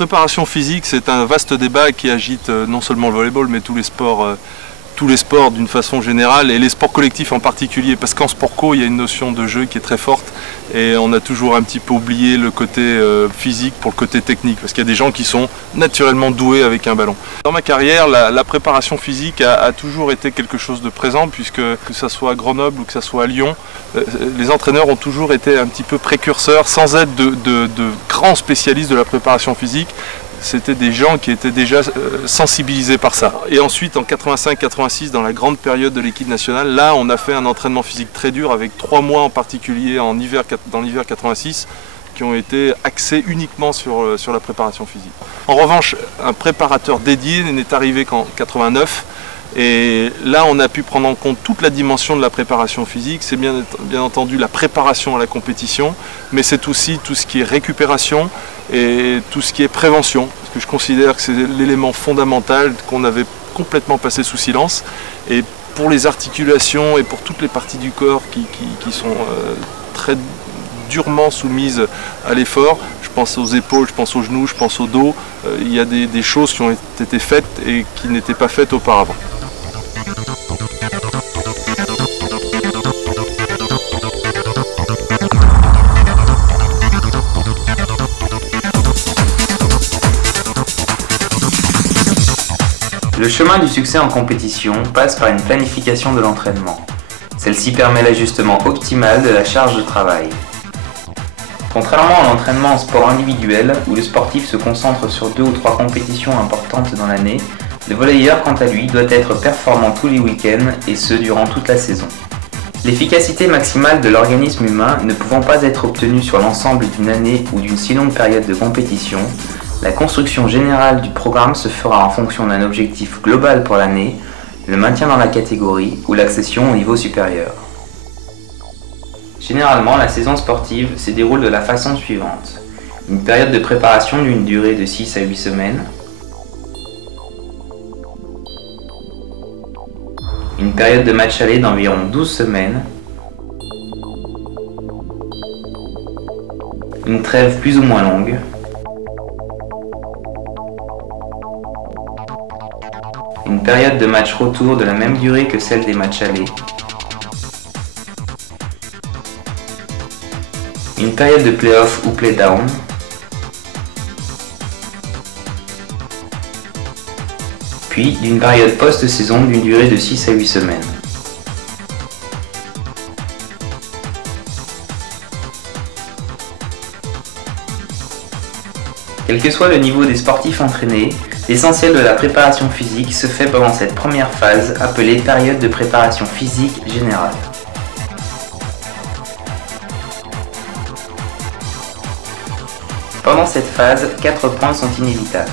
préparation physique, c'est un vaste débat qui agite non seulement le volleyball, mais tous les sports d'une façon générale, et les sports collectifs en particulier, parce qu'en sport co, il y a une notion de jeu qui est très forte, et on a toujours un petit peu oublié le côté physique pour le côté technique, parce qu'il y a des gens qui sont naturellement doués avec un ballon. Dans ma carrière, la préparation physique a toujours été quelque chose de présent, puisque que ce soit à Grenoble ou que ce soit à Lyon, les entraîneurs ont toujours été un petit peu précurseurs, sans être de grands spécialistes de la préparation physique. C'était des gens qui étaient déjà sensibilisés par ça. Et ensuite, en 85-86, dans la grande période de l'équipe nationale, là, on a fait un entraînement physique très dur, avec 3 mois en particulier dans l'hiver 86, qui ont été axés uniquement sur la préparation physique. En revanche, un préparateur dédié n'est arrivé qu'en 89. Et là, on a pu prendre en compte toute la dimension de la préparation physique. C'est bien entendu la préparation à la compétition, mais c'est aussi tout ce qui est récupération et tout ce qui est prévention. Parce que je considère que c'est l'élément fondamental qu'on avait complètement passé sous silence. Et pour les articulations et pour toutes les parties du corps qui sont très durement soumises à l'effort, je pense aux épaules, je pense aux genoux, je pense au dos, il y a des choses qui ont été faites et qui n'étaient pas faites auparavant. Le chemin du succès en compétition passe par une planification de l'entraînement. Celle-ci permet l'ajustement optimal de la charge de travail. Contrairement à l'entraînement en sport individuel, où le sportif se concentre sur 2 ou 3 compétitions importantes dans l'année, le volleyeur, quant à lui, doit être performant tous les week-ends et ce durant toute la saison. L'efficacité maximale de l'organisme humain ne pouvant pas être obtenue sur l'ensemble d'une année ou d'une si longue période de compétition, la construction générale du programme se fera en fonction d'un objectif global pour l'année, le maintien dans la catégorie ou l'accession au niveau supérieur. Généralement, la saison sportive se déroule de la façon suivante. Une période de préparation d'une durée de 6 à 8 semaines, une période de match aller d'environ 12 semaines, une trêve plus ou moins longue, une période de match retour de la même durée que celle des matchs allés, une période de play-off ou play-down, puis d'une période post-saison d'une durée de 6 à 8 semaines. Quel que soit le niveau des sportifs entraînés, l'essentiel de la préparation physique se fait pendant cette première phase appelée période de préparation physique générale. Pendant cette phase, 4 points sont inévitables.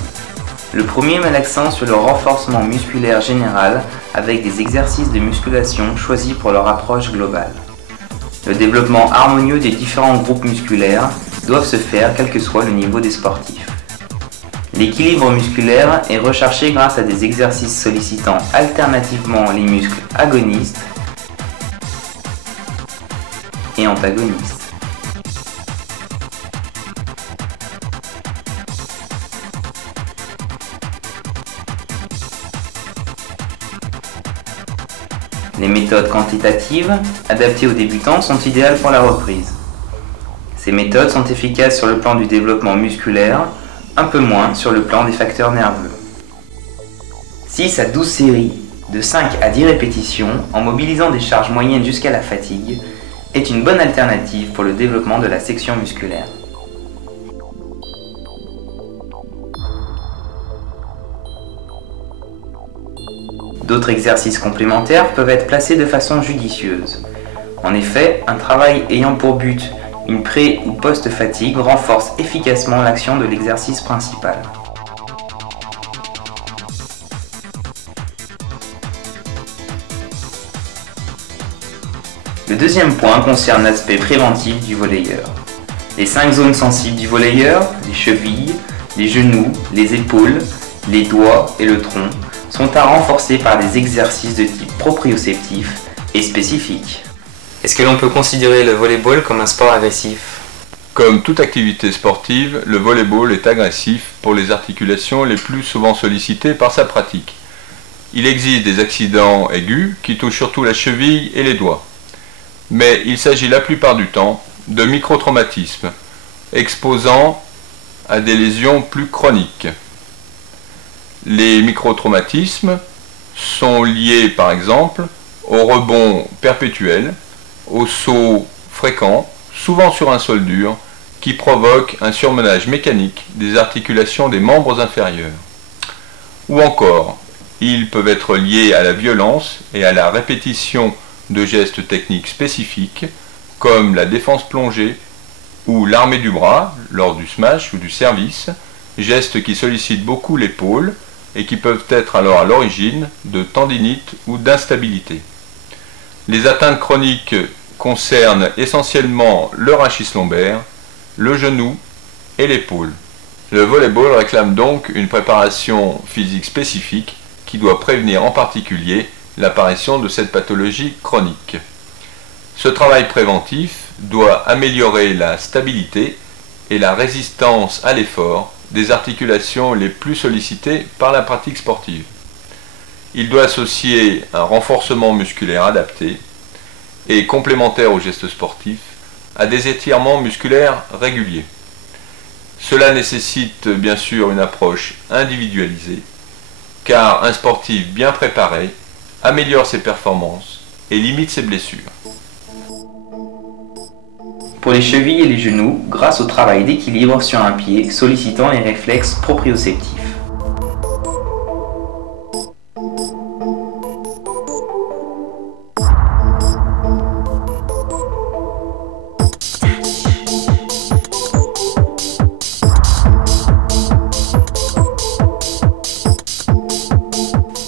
Le premier met l'accent sur le renforcement musculaire général avec des exercices de musculation choisis pour leur approche globale. Le développement harmonieux des différents groupes musculaires doivent se faire quel que soit le niveau des sportifs. L'équilibre musculaire est recherché grâce à des exercices sollicitant alternativement les muscles agonistes et antagonistes. Les méthodes quantitatives, adaptées aux débutants, sont idéales pour la reprise. Ces méthodes sont efficaces sur le plan du développement musculaire, un peu moins sur le plan des facteurs nerveux. 6 à 12 séries de 5 à 10 répétitions en mobilisant des charges moyennes jusqu'à la fatigue est une bonne alternative pour le développement de la section musculaire. D'autres exercices complémentaires peuvent être placés de façon judicieuse. En effet, un travail ayant pour but une pré- ou post-fatigue renforce efficacement l'action de l'exercice principal. Le deuxième point concerne l'aspect préventif du volleyeur. Les 5 zones sensibles du volleyeur, les chevilles, les genoux, les épaules, les doigts et le tronc, sont à renforcer par des exercices de type proprioceptif et spécifique. Est-ce que l'on peut considérer le volleyball comme un sport agressif ? Comme toute activité sportive, le volley-ball est agressif pour les articulations les plus souvent sollicitées par sa pratique. Il existe des accidents aigus qui touchent surtout la cheville et les doigts. Mais il s'agit la plupart du temps de microtraumatismes, exposant à des lésions plus chroniques. Les microtraumatismes sont liés par exemple au rebond perpétuel, au saut fréquent, souvent sur un sol dur, qui provoque un surmenage mécanique des articulations des membres inférieurs. Ou encore, ils peuvent être liés à la violence et à la répétition de gestes techniques spécifiques, comme la défense plongée ou l'armée du bras lors du smash ou du service, gestes qui sollicitent beaucoup l'épaule et qui peuvent être alors à l'origine de tendinite ou d'instabilité. Les atteintes chroniques concernent essentiellement le rachis lombaire, le genou et l'épaule. Le volley-ball réclame donc une préparation physique spécifique qui doit prévenir en particulier l'apparition de cette pathologie chronique. Ce travail préventif doit améliorer la stabilité et la résistance à l'effort des articulations les plus sollicitées par la pratique sportive. Il doit associer un renforcement musculaire adapté et complémentaire aux gestes sportifs à des étirements musculaires réguliers. Cela nécessite bien sûr une approche individualisée, car un sportif bien préparé améliore ses performances et limite ses blessures. Pour les chevilles et les genoux, grâce au travail d'équilibre sur un pied sollicitant les réflexes proprioceptifs.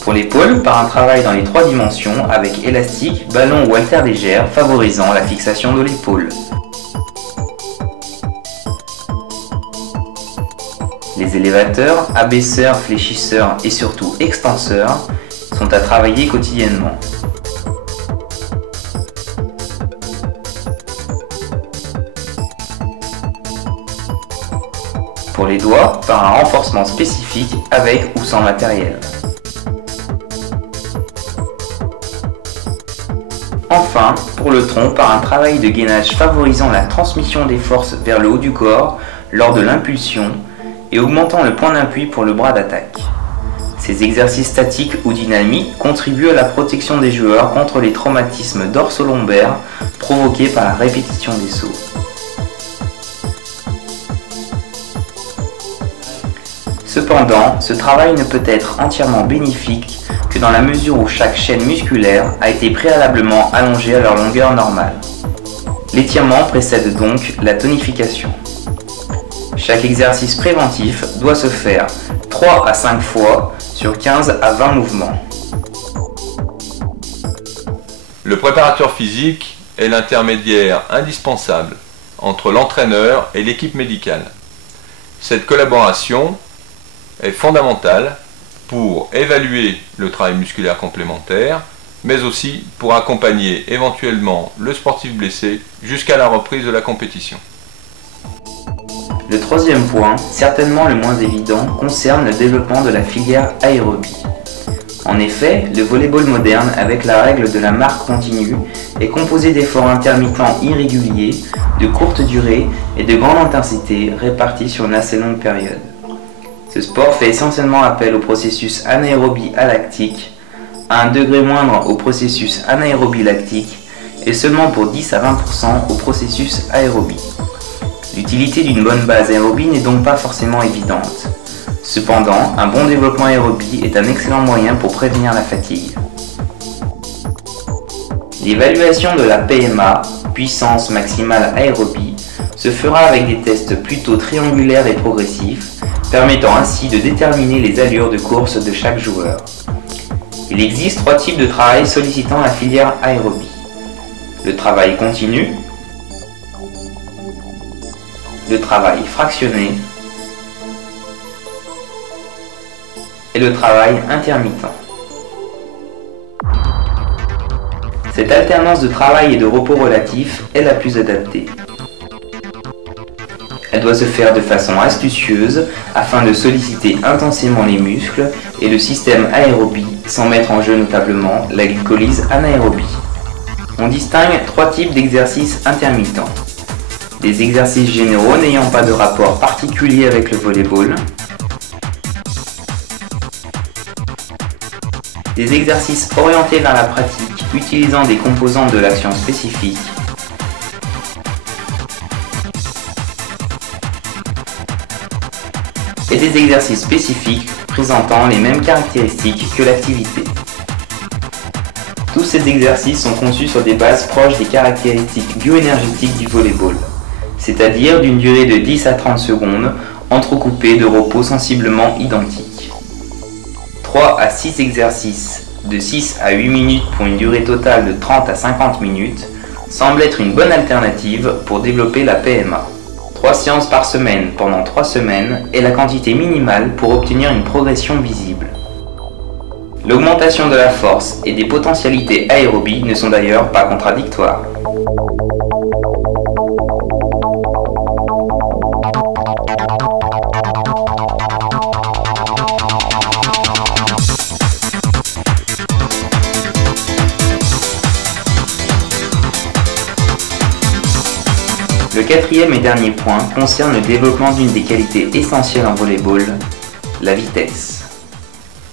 Pour l'épaule, par un travail dans les 3 dimensions avec élastique, ballon ou haltère légère favorisant la fixation de l'épaule. Les élévateurs, abaisseurs, fléchisseurs et surtout extenseurs sont à travailler quotidiennement. Pour les doigts, par un renforcement spécifique avec ou sans matériel. Enfin, pour le tronc, par un travail de gainage favorisant la transmission des forces vers le haut du corps lors de l'impulsion et augmentant le point d'appui pour le bras d'attaque. Ces exercices statiques ou dynamiques contribuent à la protection des joueurs contre les traumatismes dorso-lombaires provoqués par la répétition des sauts. Cependant, ce travail ne peut être entièrement bénéfique que dans la mesure où chaque chaîne musculaire a été préalablement allongée à leur longueur normale. L'étirement précède donc la tonification. Chaque exercice préventif doit se faire 3 à 5 fois sur 15 à 20 mouvements. Le préparateur physique est l'intermédiaire indispensable entre l'entraîneur et l'équipe médicale. Cette collaboration est fondamentale pour évaluer le travail musculaire complémentaire, mais aussi pour accompagner éventuellement le sportif blessé jusqu'à la reprise de la compétition. Le 3e point, certainement le moins évident, concerne le développement de la filière aérobie. En effet, le volley-ball moderne, avec la règle de la marque continue, est composé d'efforts intermittents irréguliers, de courte durée et de grande intensité répartis sur une assez longue période. Ce sport fait essentiellement appel au processus anaérobie alactique, à un degré moindre au processus anaérobie lactique et seulement pour 10 à 20% au processus aérobie. L'utilité d'une bonne base aérobie n'est donc pas forcément évidente. Cependant, un bon développement aérobie est un excellent moyen pour prévenir la fatigue. L'évaluation de la PMA, puissance maximale aérobie, se fera avec des tests plutôt triangulaires et progressifs, permettant ainsi de déterminer les allures de course de chaque joueur. Il existe 3 types de travail sollicitant la filière aérobie. Le travail continu, le travail fractionné et le travail intermittent. Cette alternance de travail et de repos relatif est la plus adaptée. Elle doit se faire de façon astucieuse afin de solliciter intensément les muscles et le système aérobie sans mettre en jeu notablement la glycolyse anaérobie. On distingue 3 types d'exercices intermittents. Des exercices généraux n'ayant pas de rapport particulier avec le volley-ball. Des exercices orientés vers la pratique utilisant des composantes de l'action spécifique. Et des exercices spécifiques présentant les mêmes caractéristiques que l'activité. Tous ces exercices sont conçus sur des bases proches des caractéristiques bioénergétiques du volley-ball, c'est-à-dire d'une durée de 10 à 30 secondes, entrecoupées de repos sensiblement identiques. 3 à 6 exercices de 6 à 8 minutes pour une durée totale de 30 à 50 minutes semble être une bonne alternative pour développer la PMA. 3 séances par semaine pendant 3 semaines est la quantité minimale pour obtenir une progression visible. L'augmentation de la force et des potentialités aérobies ne sont d'ailleurs pas contradictoires. Le 4e et dernier point concerne le développement d'une des qualités essentielles en volley-ball, la vitesse.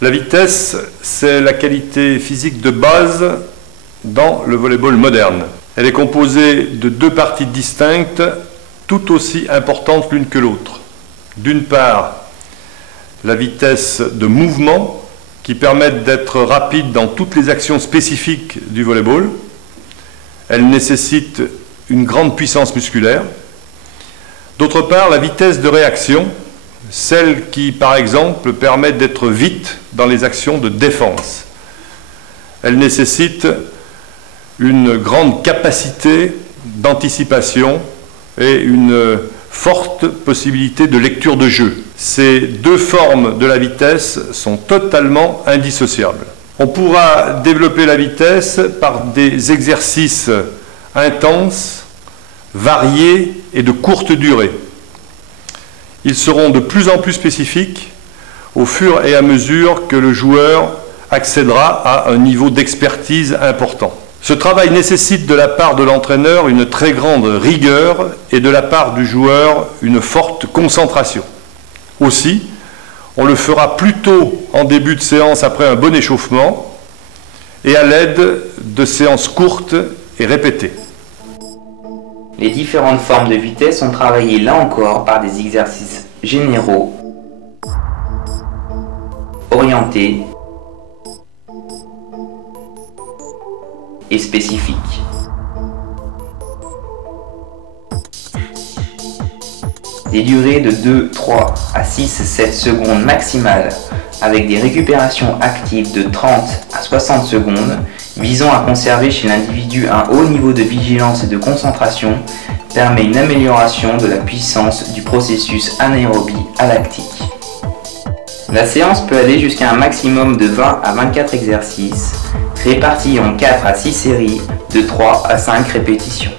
La vitesse, c'est la qualité physique de base dans le volley-ball moderne. Elle est composée de 2 parties distinctes, tout aussi importantes l'une que l'autre. D'une part, la vitesse de mouvement, qui permet d'être rapide dans toutes les actions spécifiques du volley-ball. Elle nécessite une grande puissance musculaire. D'autre part, la vitesse de réaction, celle qui, par exemple, permet d'être vite dans les actions de défense. Elle nécessite une grande capacité d'anticipation et une forte possibilité de lecture de jeu. Ces 2 formes de la vitesse sont totalement indissociables. On pourra développer la vitesse par des exercices intenses, variés et de courte durée. Ils seront de plus en plus spécifiques au fur et à mesure que le joueur accédera à un niveau d'expertise important. Ce travail nécessite de la part de l'entraîneur une très grande rigueur et de la part du joueur une forte concentration. Aussi, on le fera plutôt en début de séance après un bon échauffement et à l'aide de séances courtes et répétées. Les différentes formes de vitesse sont travaillées là encore par des exercices généraux, orientés et spécifiques. Des durées de 2, 3 à 6, 7 secondes maximales avec des récupérations actives de 30 à 60 secondes visant à conserver chez l'individu un haut niveau de vigilance et de concentration permet une amélioration de la puissance du processus anaérobie à lactique. La séance peut aller jusqu'à un maximum de 20 à 24 exercices répartis en 4 à 6 séries de 3 à 5 répétitions.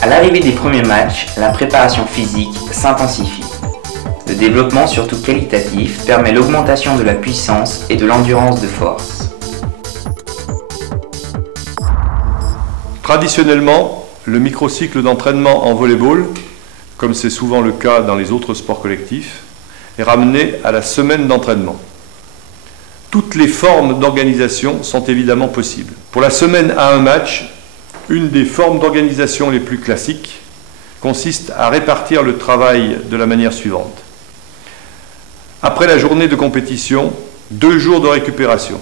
À l'arrivée des premiers matchs, la préparation physique s'intensifie. Le développement, surtout qualitatif, permet l'augmentation de la puissance et de l'endurance de force. Traditionnellement, le microcycle d'entraînement en volley-ball, comme c'est souvent le cas dans les autres sports collectifs, est ramené à la semaine d'entraînement. Toutes les formes d'organisation sont évidemment possibles. Pour la semaine à un match, une des formes d'organisation les plus classiques consiste à répartir le travail de la manière suivante. Après la journée de compétition, 2 jours de récupération.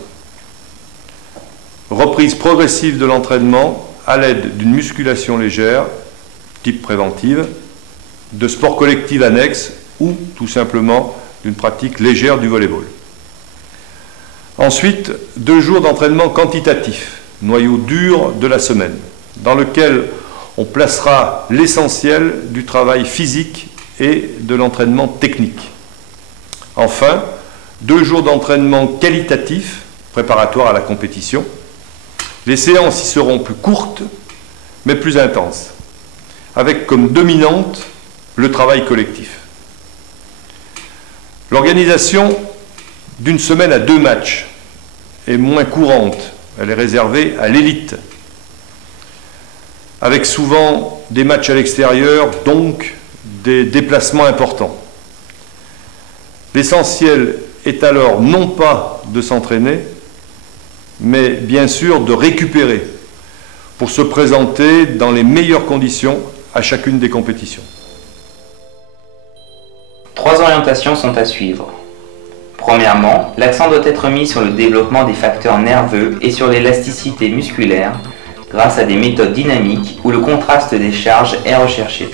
Reprise progressive de l'entraînement à l'aide d'une musculation légère, type préventive, de sport collectif annexe ou tout simplement d'une pratique légère du volley-ball. Ensuite, 2 jours d'entraînement quantitatif, noyau dur de la semaine, dans lequel on placera l'essentiel du travail physique et de l'entraînement technique. Enfin, 2 jours d'entraînement qualitatif, préparatoire à la compétition. Les séances y seront plus courtes, mais plus intense, avec comme dominante le travail collectif. L'organisation d'une semaine à 2 matchs est moins courante, elle est réservée à l'élite, avec souvent des matchs à l'extérieur, donc des déplacements importants. L'essentiel est alors non pas de s'entraîner, mais bien sûr de récupérer pour se présenter dans les meilleures conditions à chacune des compétitions. 3 orientations sont à suivre. Premièrement, l'accent doit être mis sur le développement des facteurs nerveux et sur l'élasticité musculaire grâce à des méthodes dynamiques où le contraste des charges est recherché.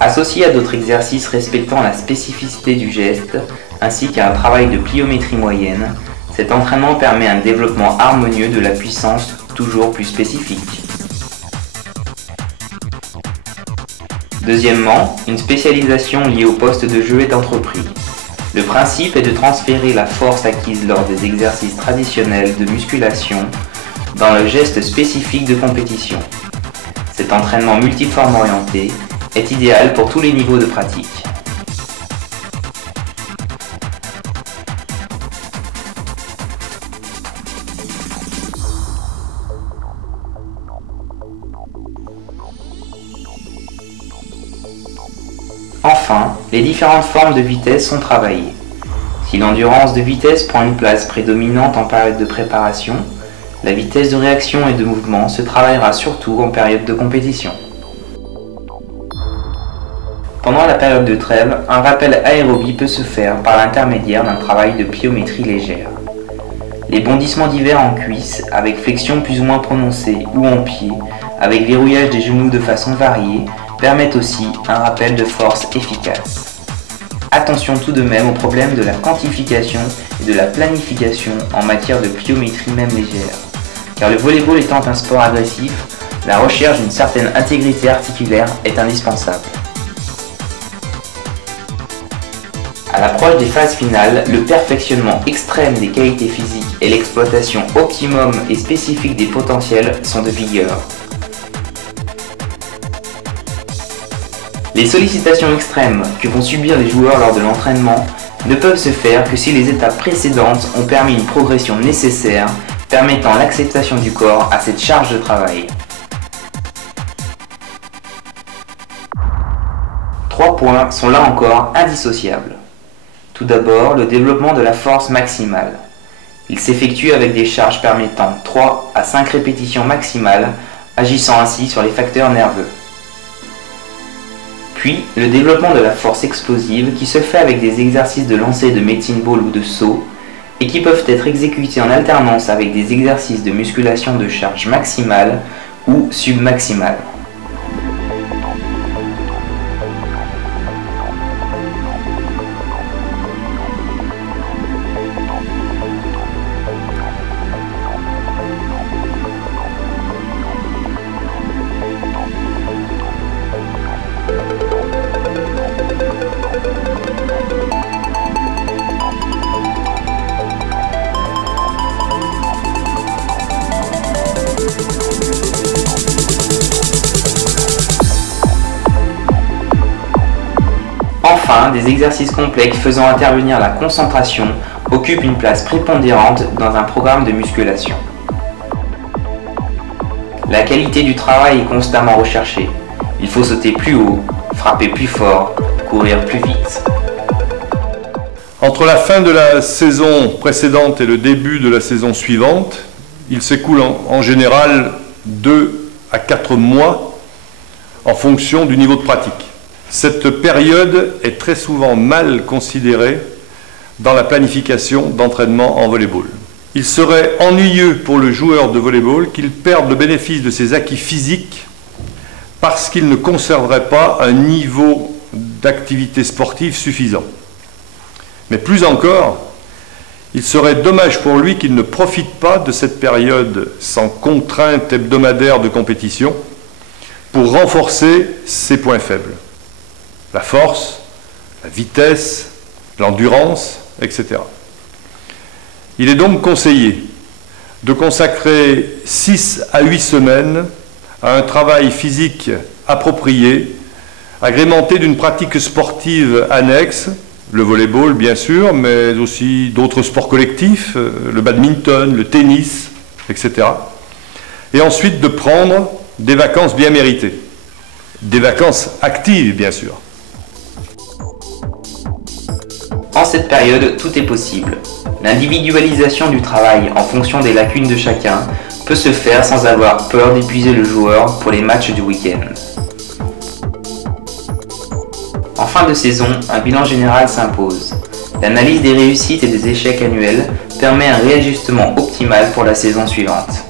Associé à d'autres exercices respectant la spécificité du geste, ainsi qu'à un travail de pliométrie moyenne, cet entraînement permet un développement harmonieux de la puissance toujours plus spécifique. Deuxièmement, une spécialisation liée au poste de jeu est entreprise. Le principe est de transférer la force acquise lors des exercices traditionnels de musculation dans le geste spécifique de compétition. Cet entraînement multiforme orienté est idéal pour tous les niveaux de pratique. Enfin, les différentes formes de vitesse sont travaillées. Si l'endurance de vitesse prend une place prédominante en période de préparation, la vitesse de réaction et de mouvement se travaillera surtout en période de compétition. Pendant la période de trêve, un rappel aérobie peut se faire par l'intermédiaire d'un travail de pliométrie légère. Les bondissements divers en cuisse, avec flexion plus ou moins prononcée, ou en pied, avec verrouillage des genoux de façon variée, permettent aussi un rappel de force efficace. Attention tout de même au problème de la quantification et de la planification en matière de pliométrie même légère, car le volley-ball étant un sport agressif, la recherche d'une certaine intégrité articulaire est indispensable. À l'approche des phases finales, le perfectionnement extrême des qualités physiques et l'exploitation optimum et spécifique des potentiels sont de vigueur. Les sollicitations extrêmes que vont subir les joueurs lors de l'entraînement ne peuvent se faire que si les étapes précédentes ont permis une progression nécessaire permettant l'acceptation du corps à cette charge de travail. 3 points sont là encore indissociables. Tout d'abord, le développement de la force maximale. Il s'effectue avec des charges permettant 3 à 5 répétitions maximales, agissant ainsi sur les facteurs nerveux. Puis, le développement de la force explosive qui se fait avec des exercices de lancer de medicine ball ou de saut et qui peuvent être exécutés en alternance avec des exercices de musculation de charge maximale ou submaximale. Enfin, des exercices complexes faisant intervenir la concentration occupent une place prépondérante dans un programme de musculation. La qualité du travail est constamment recherchée. Il faut sauter plus haut, frapper plus fort, courir plus vite. Entre la fin de la saison précédente et le début de la saison suivante, il s'écoule en général 2 à 4 mois en fonction du niveau de pratique. Cette période est très souvent mal considérée dans la planification d'entraînement en volley-ball. Il serait ennuyeux pour le joueur de volley-ball qu'il perde le bénéfice de ses acquis physiques parce qu'il ne conserverait pas un niveau d'activité sportive suffisant. Mais plus encore, il serait dommage pour lui qu'il ne profite pas de cette période sans contrainte hebdomadaire de compétition pour renforcer ses points faibles. La force, la vitesse, l'endurance, etc. Il est donc conseillé de consacrer 6 à 8 semaines à un travail physique approprié, agrémenté d'une pratique sportive annexe, le volleyball bien sûr, mais aussi d'autres sports collectifs, le badminton, le tennis, etc. Et ensuite de prendre des vacances bien méritées, des vacances actives bien sûr. En cette période, tout est possible. L'individualisation du travail en fonction des lacunes de chacun peut se faire sans avoir peur d'épuiser le joueur pour les matchs du week-end. En fin de saison, un bilan général s'impose. L'analyse des réussites et des échecs annuels permet un réajustement optimal pour la saison suivante.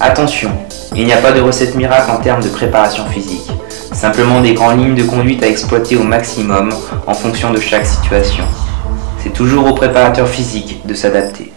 Attention, il n'y a pas de recette miracle en termes de préparation physique, simplement des grandes lignes de conduite à exploiter au maximum en fonction de chaque situation. C'est toujours au préparateur physique de s'adapter.